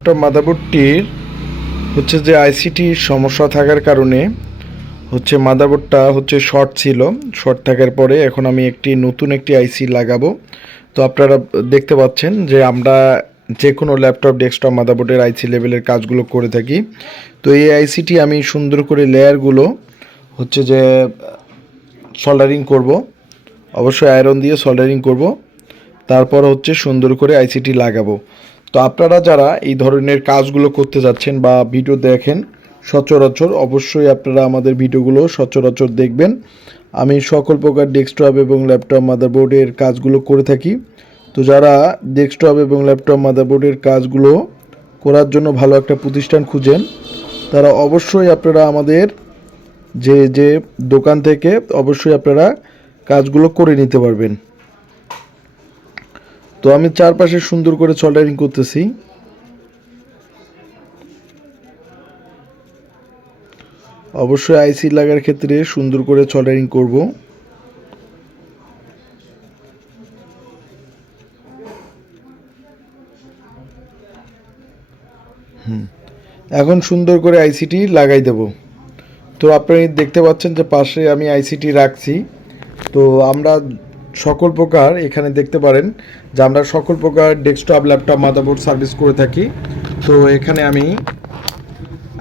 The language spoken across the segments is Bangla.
মাদারবোর্ডটির যে আইসিটির সমস্যা থাকার কারণে মাদারবোর্ডটা শর্ট ছিল। শর্ট থাকার পরে এখন আমি নতুন একটি আইসি লাগাবো। তো আপনারা দেখতে পাচ্ছেন যে আমরা যে কোনো ল্যাপটপ ডেস্কটপ মাদারবোর্ডের আইসি লেভেলের কাজগুলো করে থাকি। তো এই আইসিটি আমি সুন্দর করে লেয়ারগুলো যে সোল্ডারিং করব, অবশ্যই আয়রন দিয়ে সোল্ডারিং করব, তারপর সুন্দর করে আইসিটি লাগাবো। তো আপনারা যারা এই ধরনের কাজগুলো করতে যাচ্ছেন বা ভিডিও দেখেন সচরাচর, অবশ্যই আপনারা আমাদের ভিডিওগুলো সচরাচর দেখবেন। আমি সকল প্রকার ডেস্কটপ এবং ল্যাপটপ মাদারবোর্ডের কাজগুলো করে থাকি। তো যারা ডেস্কটপ এবং ল্যাপটপ মাদারবোর্ডের কাজগুলো করার জন্য ভালো একটা প্রতিষ্ঠান খুঁজেন, তারা অবশ্যই আপনারা আমাদের যে দোকান থেকে অবশ্যই আপনারা কাজগুলো করে নিতে পারবেন। তো আমি চারপাশে সুন্দর করে সোল্ডারিং করতেছি। অবশ্যই আইসি লাগার ক্ষেত্রে সুন্দর করে সোল্ডারিং করব। এখন সুন্দর করে আইসিটি লাগাই দেব। তো আপনি দেখতে পাচ্ছেন যে পাশে আমি আইসিটি রাখছি। তো আমরা সকল প্রকার এখানে দেখতে পারেন যে আমরা সকল প্রকার ডেস্কটপ ল্যাপটপ মাদারবোর্ড সার্ভিস করে থাকি। তো এখানে আমি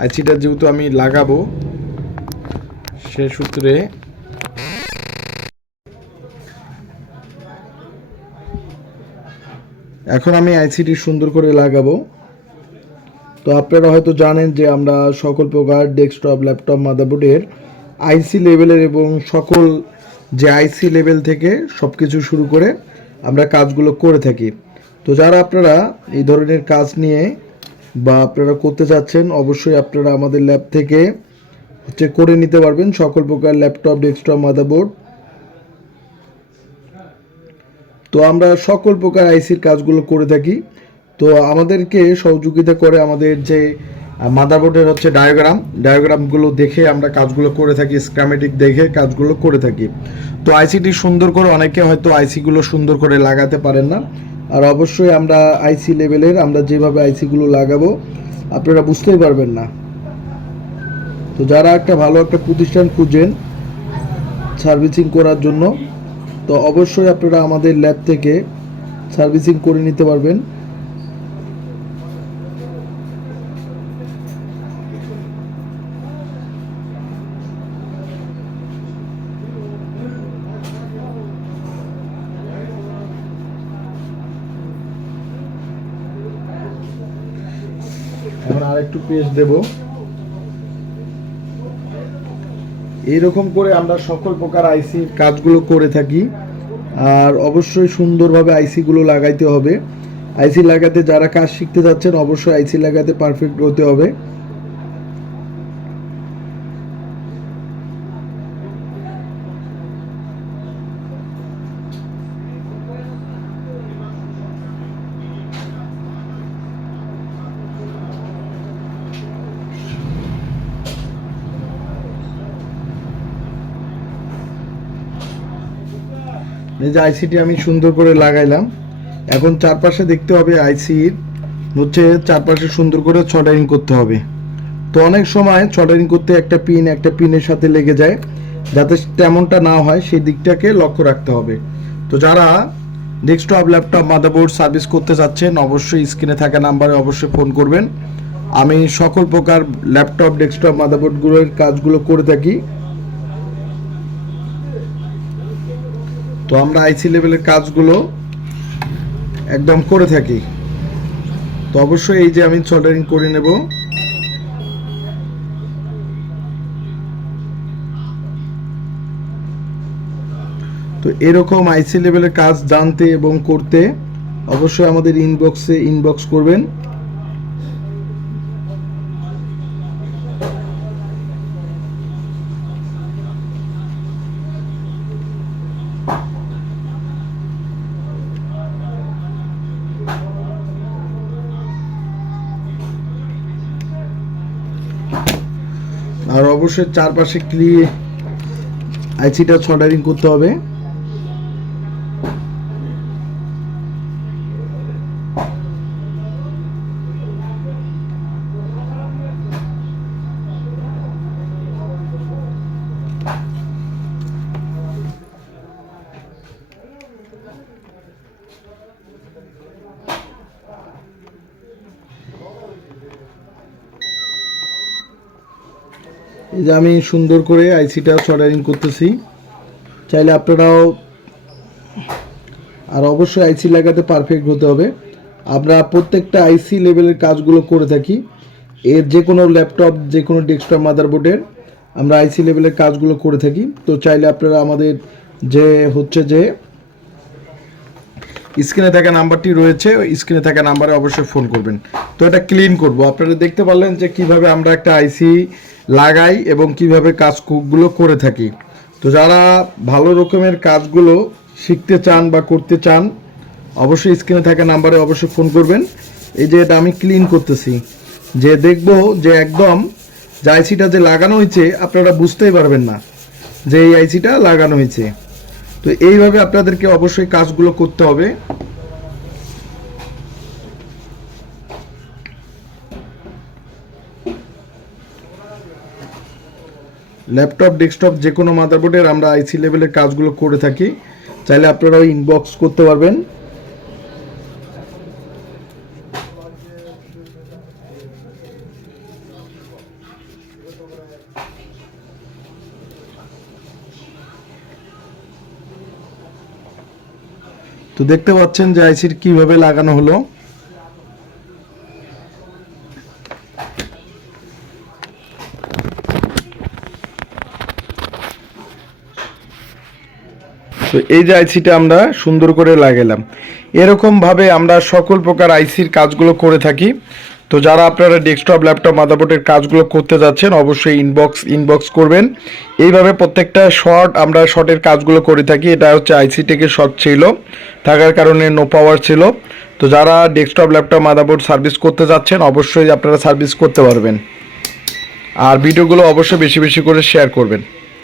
আইসিটা যেহেতু আমি লাগাবো, সে সূত্রে এখন আমি আইসিটি সুন্দর করে লাগাবো। তো আপনারা হয়তো জানেন যে আমরা সকল প্রকার ডেস্কটপ ল্যাপটপ মাদারবোর্ডের আইসি লেভেলের এবং সকল যে আইসি লেভেল থেকে সব কিছু শুরু করে আমরা কাজগুলো করে থাকি। তো যারা আপনারা এই ধরনের কাজ নিয়ে বা আপনারা করতে চাচ্ছেন, অবশ্যই আপনারা আমাদের ল্যাব থেকে করে নিতে পারবেন সকল প্রকার ল্যাপটপ ডেস্কটপ মাদারবোর্ড। তো আমরা সকল প্রকার আইসির কাজগুলো করে থাকি। তো আমাদেরকে সহযোগিতা করে আমাদের যে মাদারবোর্ডের ডায়াগ্রামগুলো দেখে আমরা কাজগুলো করে থাকি, স্কিমেটিক দেখে কাজগুলো করে থাকি। তো আইসিটি সুন্দর করে অনেকে হয়তো আইসিগুলো সুন্দর করে লাগাতে পারেন না, আর অবশ্যই আমরা আইসি লেভেলের আমরা যেভাবে আইসিগুলো লাগাবো আপনারা বুঝতেই পারবেন না। তো যারা একটা ভালো একটা প্রতিষ্ঠান খুঁজেন সার্ভিসিং করার জন্য, তো অবশ্যই আপনারা আমাদের ল্যাব থেকে সার্ভিসিং করে নিতে পারবেন। এখন আরেকটু পেস্ট দেব। এইরকম করে আমরা সকল প্রকার আইসির কাজগুলো করে থাকি। আর অবশ্যই সুন্দরভাবে আইসিগুলো লাগাইতে হবে। আইসি লাগাতে যারা কাজ শিখতে যাচ্ছেন অবশ্যই আইসি লাগাতে পারফেক্ট হতে হবে। এই যে আইসিটি আমি সুন্দর করে লাগাইলাম। এখন চারপাশে দেখতে হবে আইসির চারপাশে সুন্দর করে সোল্ডারিং করতে হবে। তো অনেক সময় সোল্ডারিং করতে একটা পিনের সাথে লেগে যায়, যাতে তেমনটা না হয় সেই দিকটাকে লক্ষ্য রাখতে হবে। তো যারা ডেস্কটপ ল্যাপটপ মাদারবোর্ড সার্ভিস করতে চাচ্ছেন অবশ্যই স্ক্রিনে থাকা নাম্বারে অবশ্যই ফোন করবেন। আমি সকল প্রকার ল্যাপটপ ডেস্কটপ মাদারবোর্ডগুলোর কাজগুলো করে থাকি। তো আমরা আইসি লেভেলের কাজগুলো একদম করে থাকি। তো অবশ্যই এই যে আমি সোল্ডারিং করে নেব। তো এরকম আইসি লেভেলের কাজ জানতে এবং করতে অবশ্যই আমাদের ইনবক্স করবেন। আর অবশ্যই চারপাশে আইসিটা সোল্ডারিং করতে হবে। এই যে আমি সুন্দর করে আইসিটা সোল্ডারিং করতেছি। চাইলে আপনারাও, আর অবশ্যই আইসি লাগাতে পারফেক্ট হতে হবে। আমরা প্রত্যেকটা আইসি লেভেলের কাজগুলো করে থাকি। এর যে কোনো ল্যাপটপ, যে কোনো ডেস্কটপ মাদারবোর্ডের আমরা আইসি লেভেলের কাজগুলো করে থাকি। তো চাইলে আপনারা আমাদের যে স্ক্রিনে থাকা নাম্বারটি রয়েছে, ওই স্ক্রিনে থাকা নাম্বারে অবশ্যই ফোন করবেন। তো এটা ক্লিন করব। আপনারা দেখতে পারলেন যে কিভাবে আমরা একটা আইসি লাগাই এবং কিভাবে কাজগুলো করে থাকি। তো যারা ভালো রকমের কাজগুলো শিখতে চান বা করতে চান, অবশ্যই স্ক্রিনে থাকা নাম্বারে অবশ্যই ফোন করবেন। এই যে এটা আমি ক্লিন করতেছি, যে দেখব যে একদম যে আইসিটা যে লাগানো হয়েছে আপনারা বুঝতেই পারবেন না যে এই আইসিটা লাগানো হয়েছে। তো এইভাবে আপনাদেরকে অবশ্যই কাজগুলো করতে হবে। ল্যাপটপ, ডেস্কটপ যে কোনো মাদারবোর্ডের আমরা আইসি লেভেলের কাজগুলো করে থাকি। চাইলে আপনারাও ইনবক্স করতে পারবেন। তো দেখতে পাচ্ছেন যে আইসির কিভাবে লাগানো হলো। তো এই যে আইসিটা আমরা সুন্দর করে লাগালাম। এরকমভাবে আমরা সকল প্রকার আইসির কাজগুলো করে থাকি। তো যারা আপনারা ডেস্কটপ, ল্যাপটপ, মাদারবোর্ডের কাজগুলো করতে যাচ্ছেন অবশ্যই ইনবক্স করবেন। এইভাবে প্রত্যেকটা আমরা শর্টের কাজগুলো করে থাকি। এটা হচ্ছে আইসি থেকে শর্ট ছিল, থাকার কারণে নো পাওয়ার ছিল। তো যারা ডেস্কটপ, ল্যাপটপ, মাদারবোর্ড সার্ভিস করতে যাচ্ছেন অবশ্যই আপনারা সার্ভিস করতে পারবেন। আর ভিডিওগুলো অবশ্যই বেশি বেশি করে শেয়ার করবেন।